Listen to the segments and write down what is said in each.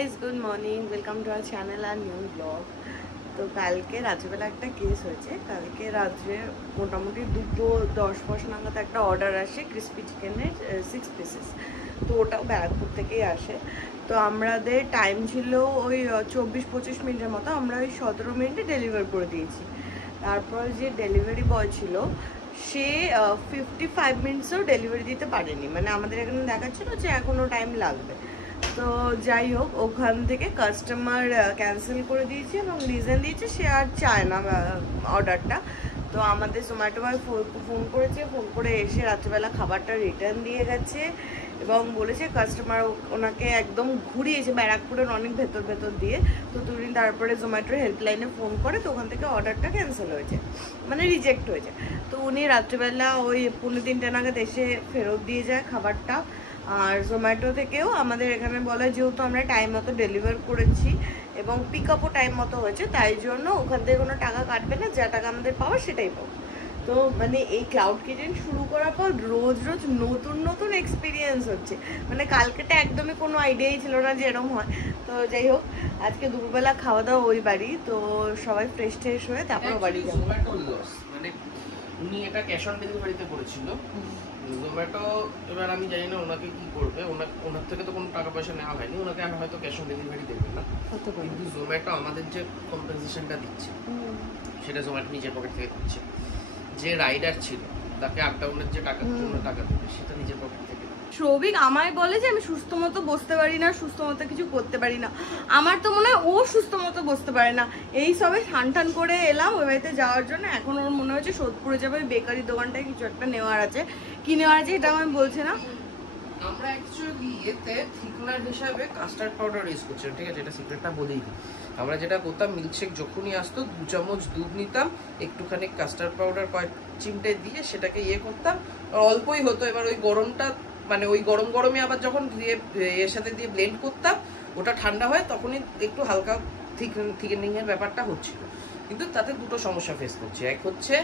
guys, good morning. Welcome to our channel and new vlog. তো কালকে রাত্রিবেলা একটা কেস হয়েছে। কালকে রাত্রে মোটামুটি 2:10 নাগাদ একটা অর্ডার আসে ক্রিসপি চিকেনের 6 পিসেস। তো ওটাও ব্যারাকপুর থেকেই আসে। তো আমাদের টাইম ছিল ওই 24-25 মিনিটের মতো। আমরা ওই 17 মিনিটে ডেলিভার করে দিয়েছি। তারপর যে ডেলিভারি বয় ছিল সে 55 মিনিটসও ডেলিভারি দিতে পারেনি, মানে আমাদের এখানে দেখাচ্ছিল যে এখনও টাইম লাগবে। তো যাই হোক, ওখান থেকে কাস্টমার ক্যান্সেল করে দিয়েছে এবং রিজন দিয়েছে সে আর চায় না অর্ডারটা। তো আমাদের জোম্যাটো বয় ফোন করেছে, ফোন করে এসে রাত্রিবেলা খাবারটা রিটার্ন দিয়ে গেছে এবং বলেছে কাস্টমার ওনাকে একদম ঘুরিয়েছে ব্যারাকপুরের অনেক ভেতর দিয়ে। তো দুদিন তারপরে জোম্যাটোর হেল্পলাইনে ফোন করে, তো ওখান থেকে অর্ডারটা ক্যান্সেল হয়েছে, মানে রিজেক্ট হয়েছে। তো উনি রাত্রিবেলা ওই 2:45 নাগাদ এসে ফেরত দিয়ে যায় খাবারটা। আর জোম্যাটো থেকেও আমাদের এখানে বলে যেহেতু আমরা টাইম মতো ডেলিভার করেছি এবং পিক আপও টাইম মতো হয়েছে, তাই জন্য ওখান থেকে কোনো টাকা কাটবে না, যা টাকা আমাদের পাওয়ার সেটাই পাবো। তো মানে এই ক্লাউড কিচেন শুরু করার পর রোজ নতুন এক্সপিরিয়েন্স হচ্ছে। মানে কালকেটা একদমই কোনো আইডিয়াই ছিল না যে এরকম হয়। তো যাই হোক, আজকে দুপুরবেলা খাওয়া দাওয়া ওই বাড়ি, তো সবাই ফ্রেশ হয়ে তারপর বাড়ি যাবো। মানে উনি এটা ক্যাশ অন ডেলিভারিতে করেছিল জোম্যাটো। এবার আমি জানি না ওনাকে কি করবে, ওনার থেকে তো কোনো টাকা পয়সা নেওয়া হয়নি, ওনাকে হয়তো ক্যাশ অন ডেলিভারি দেবে না। কিন্তু জোম্যাটো আমাদের যে কম্পেনসেশনটা দিচ্ছে সেটা জোম্যাটো নিজের পকেট থেকে দিচ্ছে। যে রাইডার ছিল তাকে আপ ডাউনের যে টাকা দেবে সেটা নিজের পকেট থেকে। সৌভিক আমায় বলে যে আমি সুস্থ মতো বসতে পারি না, সুস্থ মতো কিছু করতে পারি না। আমার তো মনে হয় ও সুস্থ মতো বসতে পারে না। এই সবে ঠান করে এলাম ওই বাড়িতে যাওয়ার জন্য। এখন ওর মনে হচ্ছে সোদপুরে যাবে, ওই বেকারি দোকানটায় কিছু একটা নেওয়ার আছে, কি নেওয়ার আছে এটা আমি বলছে না। আমরা অ্যাকচুয়ালি এতে থিকনার হিসাবে কাস্টার্ড পাউডার ইউজ করছিলাম, ঠিক আছে? এটা সিক্রেটটা বলেই দিই। আমরা যেটা করতাম, মিল্কশেক যখনই আসতো 2 চামচ দুধ নিতাম, একটুখানি কাস্টার্ড পাউডার কয়েক চিমটে দিয়ে সেটাকে করতাম, অল্পই হতো। এবার ওই গরমটা মানে ওই গরমে আবার যখন দিয়ে এর সাথে দিয়ে ব্লেন্ড করতাম, ওটা ঠান্ডা হয় তখনই একটু হালকা থিকেনিং এর ব্যাপারটা হচ্ছিল। কিন্তু তাতে দুটো সমস্যা ফেস করছি। এক হচ্ছে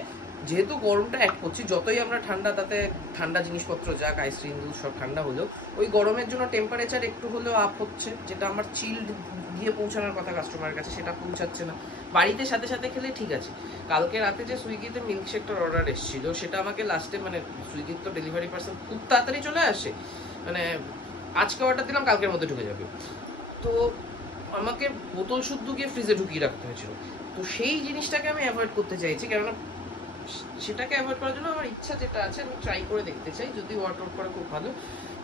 যেহেতু গরমটা অ্যাড করছি, যতই আমরা তাতে ঠান্ডা জিনিসপত্র যাক, আইসক্রিম দুধ সব ঠান্ডা হলেও ওই গরমের জন্য টেম্পারেচার একটু হলেও আপ হচ্ছে, যেটা আমার চিল্ড গিয়ে পৌঁছানোর কথা কাস্টমারের কাছে, সেটা পৌঁছাচ্ছে না। বাড়িতে সাথে খেলে ঠিক আছে। কালকে রাতে যে সুইগিতে মিল্কশেকটার অর্ডার এসেছিল সেটা আমাকে লাস্টে, মানে সুইগির তো ডেলিভারি পার্সন খুব তাড়াতাড়ি চলে আসে, মানে আজকে অর্ডার দিলাম কালকের মধ্যে ঢুকে যাবে। তো আমাকে বোতল শুদ্ধ গিয়ে ফ্রিজে ঢুকিয়ে রাখতে হয়েছিল। তো সেই জিনিসটাকে আমি অ্যাভয়েড করতে চাইছি, কেননা সেটাকে অ্যাভয়েড করার জন্য আমার ইচ্ছা যেটা আছে, আমি ট্রাই করে দেখতে চাই, যদি ওয়ার্কআউট করে খুব ভালো,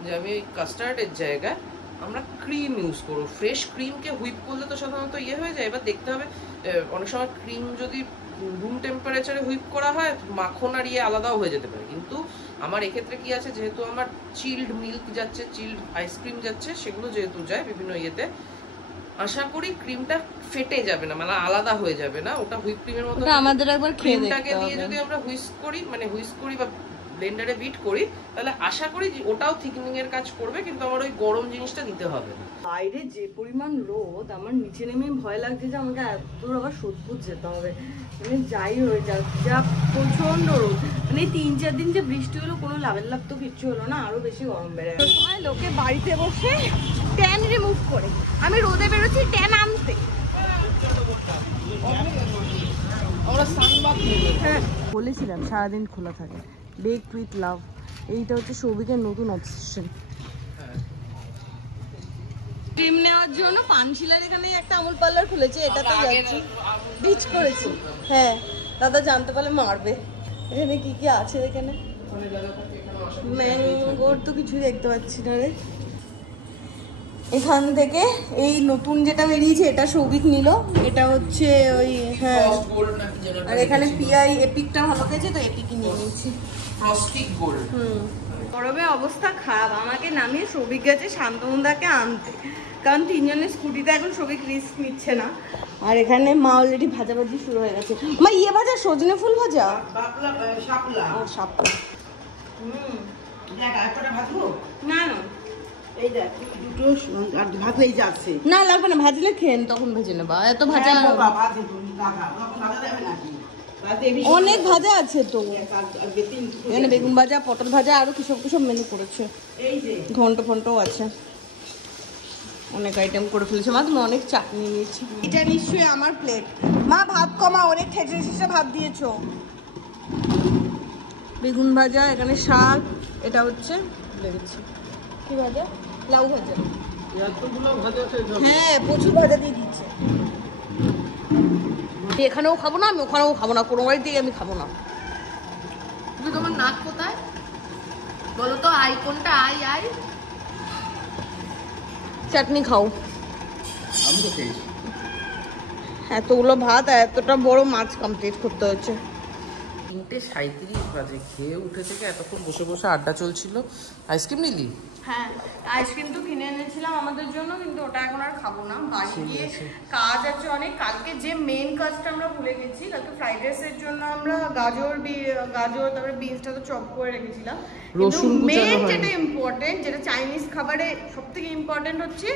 যে আমি এই কাস্টার্ডের জায়গায় আমরা ক্রিম ইউজ করবো। ফ্রেশ ক্রিমকে হুইপ করলে তো সাধারণত হয়ে যায়। এবার দেখতে হবে, অনেক সময় ক্রিম যদি রুম টেম্পারেচারে হুইপ করা হয় মাখন আর আলাদাও হয়ে যেতে পারে। কিন্তু আমার এক্ষেত্রে কি আছে, যেহেতু আমার চিল্ড মিল্ক যাচ্ছে, চিল্ড আইসক্রিম যাচ্ছে, সেগুলো যেহেতু যায় বিভিন্ন আশা করি ক্রিমটা ফেটে যাবে না, মানে আলাদা হয়ে যাবে না। ওটা হুইপ ক্রিমের মতো আমাদের একবার ক্রিমটাকে দিয়ে যদি আমরা হুইস্ক করি বা ব্লেন্ডারে বিট করি, তাহলে আশা করি ওটাও থিকনিং এর কাজ করবে, কিন্তু আমার ওই গরম জিনিসটা দিতে হবে না। বাইরে যে পরিমাণ রোদ, আমার নিচে নেমে ভয় লাগছে যে আমাকে এত দূর আবার সোদপুর যেতে হবে। মানে যাই হয়ে যাক, যা প্রচন্ড রোদ, মানে 3-4 দিন যে বৃষ্টি হলো কোনো লাভ তো কিচ্ছু হলো না, আরো বেশি গরম বেড়ে গেল। সময় লোকে বাড়িতে বসে ট্যান রিমুভ করে, আমি রোদে বেরোচ্ছি ট্যান আনতে। হ্যাঁ বলেছিলাম সারাদিন খোলা থাকে, বেক উইথ লাভ, এইটা হচ্ছে সৌভিকের নতুন অবসেশন। ক্রিম নেওয়ার জন্য পানশিলার এখানে একটা আমুল পার্লার খুলেছে, এটাতে যাচ্ছি, বিচ করেছি। হ্যাঁ দাদা জানতে পারলে মারবে। এখানে কি আছে এখানে? ম্যাঙ্গোর তো কিছুই দেখতে পাচ্ছি না রে। এখান থেকে এই নতুন যেটা বেরিয়েছে এটা সৌভিক নিল, এটা হচ্ছে ওই হ্যাঁ। আর এখানে পিআই এপিকটা ভালো খেয়েছে, তো এপিকই নিয়ে নিয়েছি। গরমে অবস্থা খারাপ, আমাকে নামিয়ে সৌভিক গেছে শান্তনুদাকে আনতে, কারণ 3 জনের স্কুটিতে এখন সৌভিক রিস্ক নিচ্ছে না। আর এখানে মা অলরেডি ভাজাভাজি শুরু হয়ে গেছে। মা ভাজা, সজনে ফুল ভাজা, শাপলা। না না লাগবে না, ভাজলে খেন তখন ভেজে নেবা, এত ভাজা অনেক ভাজা আছে তো। এখানে বেগুন ভাজা, পটল ভাজা, আরো কিসব মেনু করেছে, ঘন্ট ফন্টও আছে। অনেক আইটেম করে ফেলেছে মা, তুমি অনেক চাটনি নিয়েছি। এটা নিশ্চয়ই আমার প্লেট। মা ভাত কমা, অনেক ঠেসে ঠেসে ভাত দিয়েছো। বেগুন ভাজা, এখানে শাক, এটা হচ্ছে কি ভাজা, লাউ ভাজা। হ্যাঁ প্রচুর ভাজা দিয়ে দিচ্ছে। এখানেও খাবো না, আমি ওখানেও খাবো না, কোনো বাড়িতেই আমি খাবো না। তুমি তোমার নাক কোথায় বলো তো, আই কোনটা, আই আই চাটনি খাও। আমি তো খেয়েছি। এতগুলো ভাত আর এতটা বড় মাছ কমপ্লিট করতে হচ্ছে। 3:37 বাজে, খেয়ে উঠে থেকে এতক্ষণ বসে বসে আড্ডা চলছিল। আইসক্রিম নিলি? হ্যাঁ আইসক্রিম তো কিনে এনেছিলাম আমাদের জন্য, কিন্তু ওটা এখন আর খাবো না। বাড়ি গিয়ে কাজ আছে অনেক। কালকে যে মেন কাজটা আমরা ভুলে গেছি, কালকে ফ্রাইড রাইসের জন্য আমরা গাজর তারপরে বিনসটা তো চপ করে রেখেছিলাম। রসুন মেন যেটা ইম্পর্টেন্ট, যেটা চাইনিজ খাবারে সব থেকে ইম্পর্টেন্ট হচ্ছে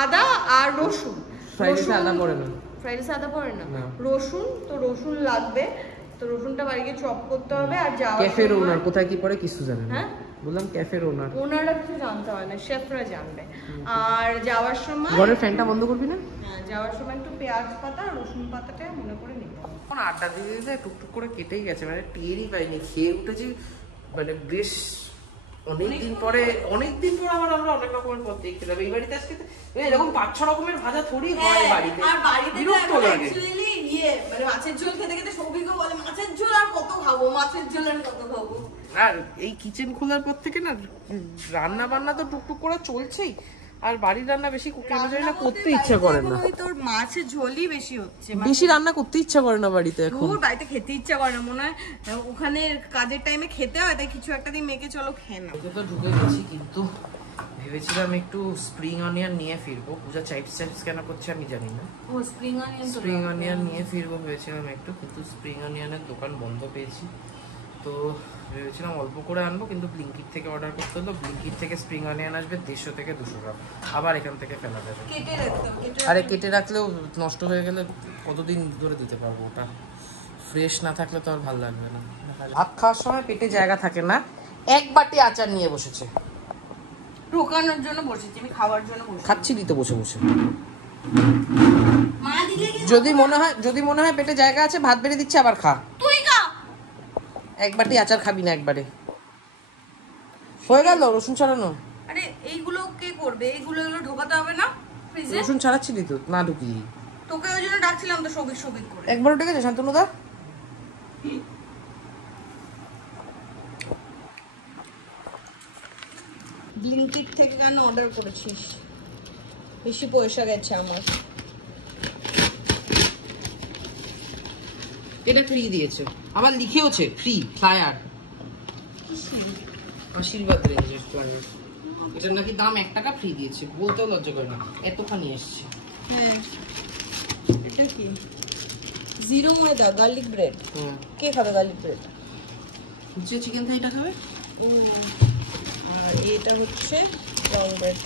আদা আর রসুন। ফ্রাইড রাইসে আদা পড়ে না। ফ্রাইড রাইসে আদা পড়ে না, রসুন তো রসুন লাগবে। তো রসুনটা বাড়িতে চপ করতে হবে। আর যাওয়ার ক্যাফের ওনার কোথায় কি পড়ে কিছু জানে না। হ্যাঁ বললাম ক্যাফের ওনার, ওনারা কিছু জানতে হয় না, শেফরা জানবে। আর যাওয়ার সময় ঘরের ফ্যানটা বন্ধ করবি না? হ্যাঁ যাওয়ার সময় একটু পেঁয়াজ পাতা আর রসুন পাতাটা মনে করে নিতে হবে। এখন আড্ডা দিতে দিতে টুকটুক করে কেটেই গেছে, মানে টেরই পাইনি। খেয়ে উঠেছি মানে বেশ অনেকদিন পরে আবার আমরা অনেক রকমের পদ দেখতে পাবো এই বাড়িতে। আজকে এরকম 5-6 রকমের ভাজা থোড়ি হয় বাড়িতে। আর বাড়িতে বিরক্ত লাগে। মানে মাছের ঝোল খেতে খেতে সৌভিকও বলে মাছের ঝোল আর কত খাবো, মাছের ঝোল আর কত খাবো। আর এই কিচেন খোলার পর থেকে না রান্না বান্না তো টুকটুক করে চলছেই, আর বাড়ির রান্না বেশি কেন জানি না করতে ইচ্ছা করে না। তোর মাছের ঝোলই বেশি হচ্ছে, বেশি রান্না করতে ইচ্ছা করে না বাড়িতে এখন। বাড়িতে খেতে ইচ্ছা করে না, মনে হয় ওখানে কাজের টাইমে খেতে হয়, তাই কিছু একটা দিন মেয়েকে চলো খেয়ে নাও। তো ঢুকে গেছি, কিন্তু ভেবেছিলাম একটু স্প্রিং অনিয়ন নিয়ে ফিরবো। পূজা চাইপস কেন করছে আমি জানি না। ও স্প্রিং অনিয়ন নিয়ে ফিরবো ভেবেছিলাম একটু, কিন্তু স্প্রিং অনিয়নের দোকান বন্ধ পেয়েছি। তো ভেবেছিলাম অল্প করে আনবো, কিন্তু ব্লিঙ্কিট থেকে অর্ডার করতে হলো। ব্লিঙ্কিট থেকে স্প্রিং অনিয়ন আসবে 150 থেকে 200 গ্রাম, আবার এখান থেকে ফেলা যাবে। আরে কেটে রাখলেও নষ্ট হয়ে গেলে কতদিন ধরে দিতে পারবো? ওটা ফ্রেশ না থাকলে তো আর ভালো লাগবে না। ভাত খাওয়ার সময় পেটে জায়গা থাকে না, এক বাটি আচার নিয়ে বসেছে। ঢোকানোর জন্য বসেছি, আমি খাওয়ার জন্য বসেছি। খাচ্ছিলি তো বসে বসে। মা দিলে যদি মনে হয় পেটে জায়গা আছে, ভাত বেড়ে দিচ্ছে, আবার খা। তুই খা। এক বাটি আচার খাবি না একবারে? হয়ে গেল রসুন ছাড়ানো। আরে এইগুলো কে করবে? এগুলো ঢোকাতে হবে না ফ্রিজে? রসুন ছাড়াচ্ছিলি তো, না ঢুকি। তোকে ওই জন্য ডাকছিলাম তো, সবিক করে। একবার উঠে গেছে শান্তনুদা। ব্লিঙ্কিট থেকে কেন অর্ডার করেছিস? বেশি পয়সা গেছে আমার। এটা ফ্রি দিয়েছে, আবার লিখেওছে ফ্রি ফ্লায়ার। আশীর্বাদ রেঞ্জের ফ্লায়ার। এটার নাকি দাম 1 টাকা, ফ্রি দিয়েছে। বলতেও লজ্জা করে না, এতখানি এসছে। হ্যাঁ এটা কি? জিরো ময়দা গার্লিক ব্রেড। কে খাবে গার্লিক ব্রেড? যে চিকেন থাইটা খাবে। আর এটা হচ্ছে লং ব্রেড।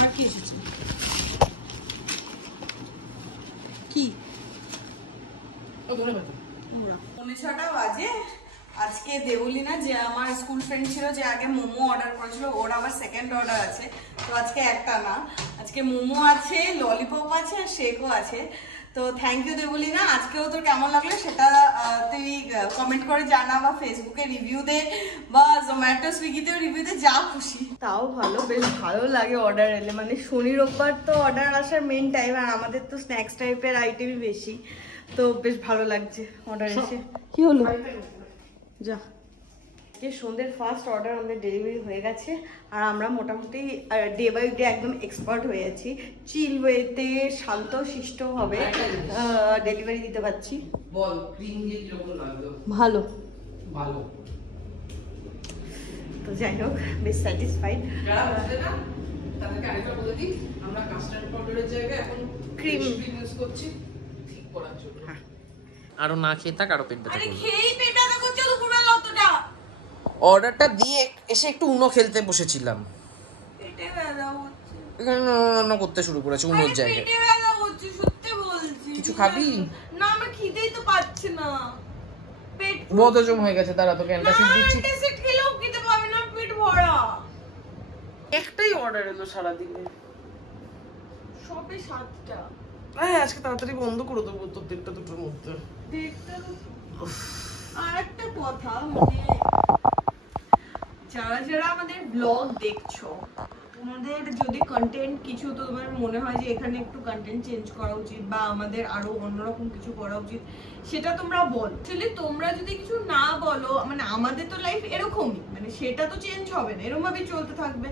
আর কি এসেছে? কি? ও ধরে বেটা। 6:30 বাজে। আজকে দেবলিনা, যে আমার স্কুল ফ্রেন্ড ছিল, যে আগে মোমো অর্ডার করেছিল, ওর আবার সেকেন্ড অর্ডার আছে। তো আজকে একটা না, আজকে মোমো আছে, ললিপপ আছে আর শেকও আছে। তো থ্যাংক ইউ দেবলিনা। আজকেও তোর কেমন লাগলো সেটা তুই কমেন্ট করে জানা, বা ফেসবুকে রিভিউ দে, বা জোম্যাটো সুইগিতেও রিভিউ দে, যা খুশি। তাও ভালো, বেশ ভালো লাগে অর্ডার এলে। মানে শনি রোববার তো অর্ডার আসার মেন টাইম, আর আমাদের তো স্ন্যাক্স টাইপের আইটেমই বেশি। তো বেশ ভালো লাগছে অর্ডার এসে। কি হলো? যা সন্ধ্যের ফার্স্ট অর্ডার আমাদের ডেলিভারি হয়ে গেছে। আর আমরা মোটামুটি ডে বাই ডে একদম এক্সপার্ট হয়ে যাচ্ছি। চিল ওয়েতে শান্ত শিষ্ট হবে ডেলিভারি দিতে পারছি। বল ক্রিম দিয়ে কিরকম লাগলো? ভালো ভালো। তো যাই হোক, বেশ স্যাটিসফাইড। যারা বুঝলে না তাদেরকে আরেকটা বলে দিই, আমরা কাস্টার্ড পাউডারের জায়গায় এখন ক্রিম ইউজ করছি ঠিক করার জন্য। আরো না খেয়ে থাক, আরো পেট ব্যথা করবে। আরে খেয়েই পেট ব্যথা করছে দুপুরবেলা অতটা। অর্ডারটা দিয়ে এসে একটু উনো খেলতে বসেছিলাম। পেটে ব্যথা হচ্ছে। এখানে রান্না করতে শুরু করেছে উনোর জায়গায়। পেটে ব্যথা হচ্ছে, সত্যি বলছি। কিছু খাবি? না, আমার খিদেই তো পাচ্ছে না। পেট বদহজম হয়ে গেছে, দাঁড়া তোকে অ্যান্টাসিড দিচ্ছি। অ্যান্টাসিড খেলেও খেতে পাবে না, পেট ভরা। একটাই অর্ডার এলো সারাদিনে? সবে 7টা। হ্যাঁ আজকে তাড়াতাড়ি বন্ধ করে দেবো তো 1:30 2টোর মধ্যে। আর একটা কথা, মানে যারা যারা আমাদের ব্লগ দেখছো, তোমাদের যদি কন্টেন্ট কিছু তোমার মনে হয় যে এখানে একটু কন্টেন্ট চেঞ্জ করা উচিত বা আমাদের আরো অন্যরকম কিছু করা উচিত, সেটা তোমরা বল। অ্যাকচুয়ালি তোমরা যদি কিছু না বলো, মানে আমাদের তো লাইফ এরকমই, মানে সেটা তো চেঞ্জ হবে না, এরকম ভাবেই চলতে থাকবে।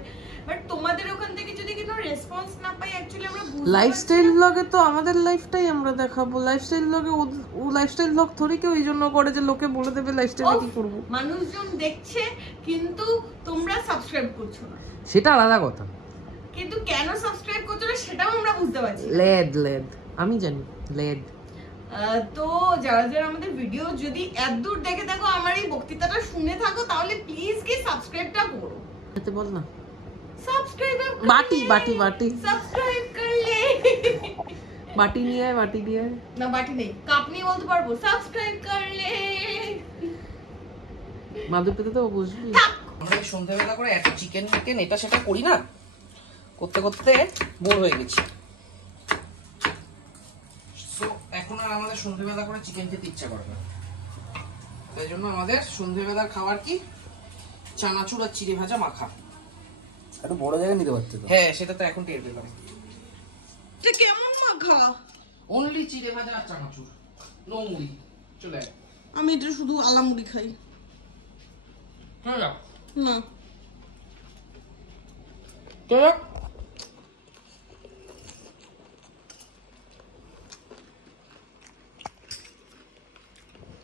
বাট তোমাদের ওখান থেকে যদি কোনো রেসপন্স না পাই, অ্যাকচুয়ালি আমরা লাইফস্টাইল ব্লগে তো আমাদের লাইফটাই আমরা দেখাবো। লাইফস্টাইল ব্লগে ও লাইফস্টাইল ব্লগ থরি কেউ এই জন্য করে যে লোকে বলে দেবে লাইফস্টাইলে কি করব। মানুষজন দেখছে কিন্তু তোমরা সাবস্ক্রাইব করছো না, সেটা আলাদা কথা। কিন্তু কেন সাবস্ক্রাইব করছো না সেটাও আমরা বুঝতে পারছি। লেড আমি জানি লেড। তো যারা যারা আমাদের ভিডিও যদি এত দূর দেখে থাকো, আমার এই বক্তৃতাটা শুনে থাকো, তাহলে প্লিজ কি সাবস্ক্রাইবটা করো। এতে বল না সাবস্ক্রাইব বাটি বাটি বাটি সাবস্ক্রাইব করলে বাটি নিয়ে আয়, বাটি দিয়ে না, বাটি নেই, কাপ নিয়ে বলতে পারবো সাবস্ক্রাইব করলে। মাধুরীতে তো বুঝবি। আমরা এই সন্ধ্যাবেলা করে এত চিকেন এটা সেটা করি না, করতে করতে বোর হয়ে গেছি। সো এখন আর আমাদের সন্ধ্যাবেলা করে চিকেন খেতে ইচ্ছা করে না। তাই জন্য আমাদের সন্ধ্যাবেলার খাবার কি, চানাচুর আর চিড়ে ভাজা মাখা। একটু বড় জায়গায় নিতে পারতে তো। হ্যাঁ সেটা তো এখন টের পেলাম। এটা কেমন মাখা? অনলি চিড়ে ভাজা আর চানাচুর, নো মুড়ি। চলে আয়। আমি এটা শুধু আলামুড়ি খাই। হ্যাঁ না চলো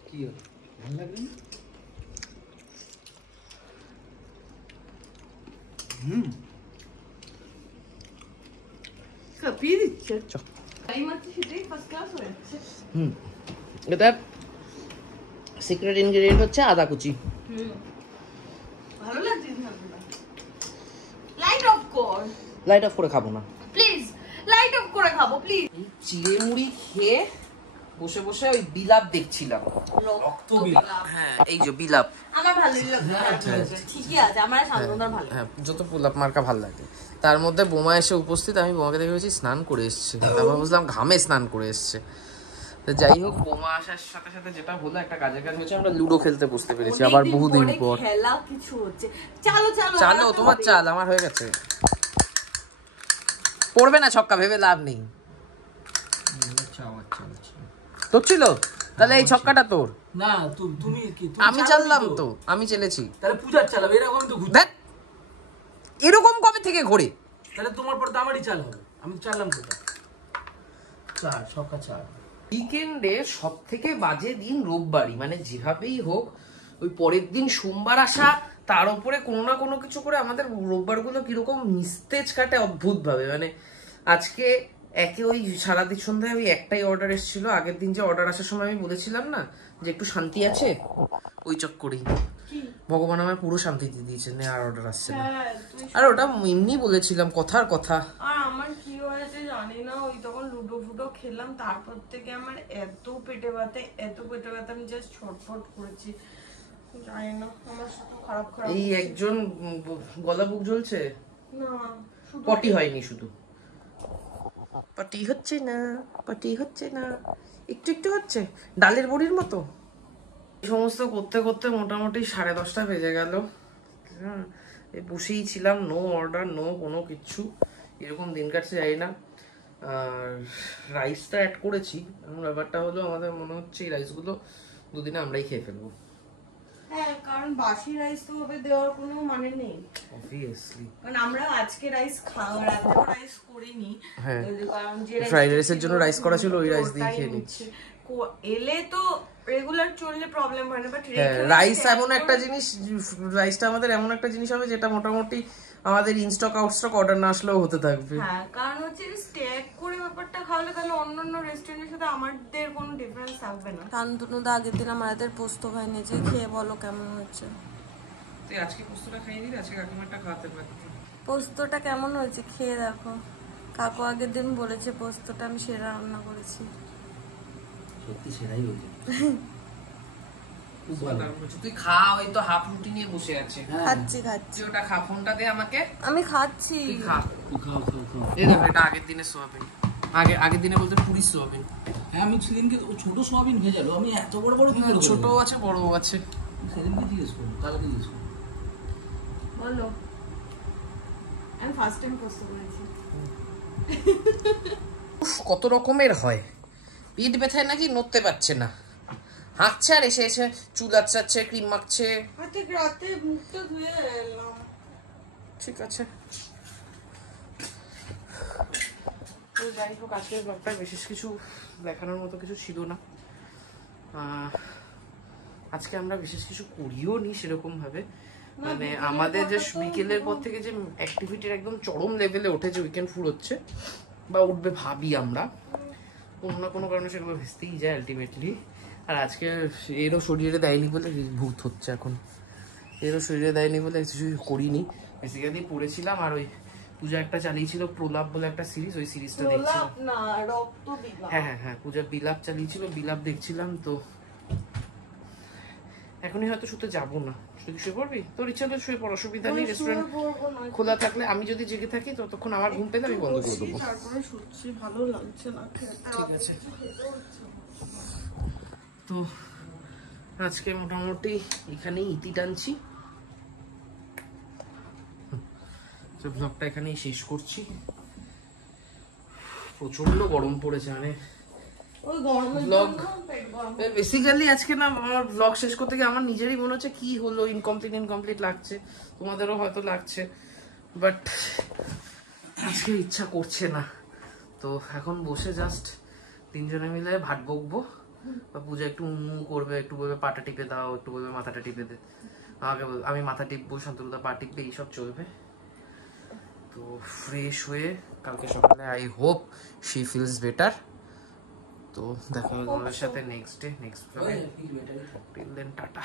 কি ভালো লাগবে না? কাঁপিয়ে দিচ্ছে। এই মাত্র সেটাই ফার্স্ট ক্লাস হয়ে যাচ্ছে। এটা সিক্রেট ইনগ্রেডিয়েন্ট হচ্ছে আদা কুচি। ভালো লাগছে। লাইট অফ কর। লাইট অফ করে খাবো না প্লিজ, লাইট অফ করে খাবো প্লিজ। এই চিড়ে মুড়ি খেয়ে বসে বসে ওই বিলাপ দেখছিলাম। হ্যাঁ এই যে বিলাপ আমার ভালোই লাগছে, ঠিকই আছে, আমার শান্তনার ভালো। হ্যাঁ যত পোলাপ মার্কা ভালো লাগে। তার মধ্যে বোমা এসে উপস্থিত, আমি বোমাকে দেখে বলছি স্নান করে এসছে, তারপর বুঝলাম ঘামে স্নান করে এসছে। তো যাই হোক, বোমা আসার সাথে সাথে যেটা হলো, একটা কাজের কাজ হচ্ছে, আমরা লুডো খেলতে বসতে পেরেছি আবার বহুদিন পর। খেলা কিছু হচ্ছে, চালো চালো চালো তোমার চাল, আমার হয়ে গেছে। পড়বে না ছক্কা, ভেবে লাভ নেই। তোর ছিল তাহলে এই ছক্কাটা তোর না, তুমি কি আমি চাললাম তো, আমি চেলেছি। তাহলে পূজার চালাবে, এরকম তো ঘুরতে। দেখ এরকম কবে থেকে ঘোরে? তাহলে তোমার পর তো আমারই চাল হবে, আমি চাললাম কোথায়? চার ছক্কা চার। উইকেন্ডে সব থেকে বাজে দিন রোববারই, মানে যেভাবেই হোক ওই পরের দিন সোমবার আসা, তার উপরে কোনো না কোনো কিছু করে আমাদের রোববারগুলো কিরকম নিস্তেজ কাটে অদ্ভুত ভাবে। মানে আজকে একে ওই সারাদিন সন্ধ্যায় ওই একটাই অর্ডার এসেছিল। আগের দিন যে অর্ডার আসার সময় আমি বলেছিলাম না যে একটু শান্তি আছে, ওই চক্করেই ভগবান আমার পুরো শান্তি দিয়ে দিয়েছেন, আর অর্ডার আসছে না। আর ওটা এমনি বলেছিলাম, কথার কথা। আর আমার কি হয়েছে জানি না, ওই তখন লুডো ফুডো খেলাম, তারপর থেকে আমার এত পেটে ব্যথা, আমি জাস্ট ছটফট করেছি, জানি না আমার শুধু খারাপ খারাপ। এই একজন গলা বুক জ্বলছে, না পটি হয়নি, শুধু পটি হচ্ছে না, পটি হচ্ছে না, একটু একটু হচ্ছে, ডালের বড়ির মতো। এই সমস্ত করতে করতে মোটামুটি 10:30 বেজে গেল। বসেই ছিলাম, নো অর্ডার, নো কোনো কিচ্ছু, এরকম দিন কাটছে যাই না। আর রাইসটা অ্যাড করেছি, এখন ব্যাপারটা হলো আমাদের মনে হচ্ছে এই রাইসগুলো দুদিনে আমরাই খেয়ে ফেলবো। হ্যাঁ, কারণ বাসি রাইস তো হবে দেওয়ার কোনো মানে নেই অবভিয়াসলি। কারণ আমরা আজকে রাইস খাওয়া, রাতে রাইস করিনি। হ্যাঁ, কারণ যে ফ্রাইড রাইসের জন্য রাইস করা ছিল, ওই রাইস দিয়ে খেয়ে নিচ্ছি। এলে তো রেগুলার চললে প্রবলেম হয় না, বাট রাইস এমন একটা জিনিস, রাইসটা আমাদের এমন একটা জিনিস হবে যেটা মোটামুটি আমাদের ইনস্টক আউটস্টক অর্ডার না আসলেও হতে থাকবে। হ্যাঁ, কারণ হচ্ছে স্ট্যাক করে ব্যাপারটা খাওয়ালে তাহলে অন্যান্য রেস্টুরেন্টের সাথে আমাদের কোনো ডিফারেন্স থাকবে না। শান্তনুদা আগের দিন আমাদের পোস্ত খাই নিয়েছে, খেয়ে বলো কেমন হচ্ছে। তুই আজকে পোস্তটা খাইয়ে দিবি, আজকে কাকিমাটা খাওয়াতে পারবি। পোস্তটা কেমন হয়েছে খেয়ে দেখো। কাকু আগের দিন বলেছে পোস্তটা আমি সেরা রান্না করেছি। সত্যি সেটাই বলছি। খুব ভালো। তুই খা, ওই তো হাফ রুটি নিয়ে বসে আছে। হ্যাঁ, খাচ্ছি তুই ওটা খা, ফোনটা দে আমাকে। আমি খাচ্ছি। তুই খা। তুই খাও খাও খাও। এই দেখো, এটা আগের দিনের সোয়াবিন। আগের দিনে বলতে পুরি সোয়াবিন। হ্যাঁ, আমি সেদিনকে ছোট সোয়াবিন ভেজালো, আমি এত বড় বড় কি করে ছোট বলবো? আছে, বড়ও আছে। সেদিনকে জিজ্ঞেস করবো, কালকে জিজ্ঞেস করবো। বলো। আমি ফার্স্ট টাইম কষ্ট করেছি। উফ, কত রকমের হয়। পিঠ ব্যথায় নাকি নড়তে পারছে না, হাঁকছে আর এসে এসে চুল আচ্ছাচ্ছে, ক্রিম মাখছে। ঠিক রাতে মুখটা ধুয়ে এলাম। ঠিক আছে, তো যাই হোক, আজকের ব্লগটা বিশেষ কিছু দেখানোর মতো কিছু ছিল না। আজকে আমরা বিশেষ কিছু করিও নি সেরকম ভাবে। মানে আমাদের যে বিকেলের পর থেকে যে অ্যাক্টিভিটির একদম চরম লেভেলে উঠেছে, উইকেন্ড ফুল হচ্ছে বা উঠবে ভাবি আমরা, কোনো না কোনো কারণে সেগুলো ভেস্তেই যায় আলটিমেটলি। আর আজকে এরও শরীরে দেয়নি বলে ভূত হচ্ছে এখন, এরও শরীরে দেয়নি বলে কিছু করিনি। বেসিক্যালি পড়েছিলাম, আর ওই পূজা একটা চালিয়েছিল প্রলাপ বলে একটা সিরিজ, ওই সিরিজটা দেখছিলাম। না, রক্ত বিলাপ। হ্যাঁ, পূজা বিলাপ চালিয়েছিল, বিলাপ দেখছিলাম। তো এখনই হয়তো শুতে যাবো না। শুধু শুয়ে পড়বি? তোর ইচ্ছা হলে শুয়ে পড়, অসুবিধা নেই। রেস্টুরেন্ট খোলা থাকলে, আমি যদি জেগে থাকি ততক্ষণ আমার ঘুম পেলে আমি বন্ধ করে দেবো। তারপরে শুচ্ছি, ভালো লাগছে না খেতে। ঠিক আছে, তো আজকে মোটামুটি এখানেই ইতি টানছি। তো ব্লগটা এখানেই শেষ করছি। প্রচন্ড গরম পড়েছে, মানে ওই গরমের ব্লগ জন্য পেট গরম। বেসিক্যালি আজকে না আমার ব্লগ শেষ করতে গিয়ে আমার নিজেরই মনে হচ্ছে কি হলো, ইনকমপ্লিট লাগছে, তোমাদেরও হয়তো লাগছে, বাট আজকে ইচ্ছা করছে না। তো এখন বসে জাস্ট তিনজনে মিলে ভাট বকবো, বা পূজা একটু করবে, একটু বলবে পাটা টিপে দাও, একটু বলবে মাথাটা টিপে দে, আমাকে আমি মাথা টিপবো, শান্তনুদা পা টিপবে, এইসব চলবে। তো ফ্রেশ হয়ে কালকে সকালে I hope she feels better. তো দেখা হবে তোমাদের সাথে নেক্সট ডে, নেক্সট ব্লগে। Till then tata.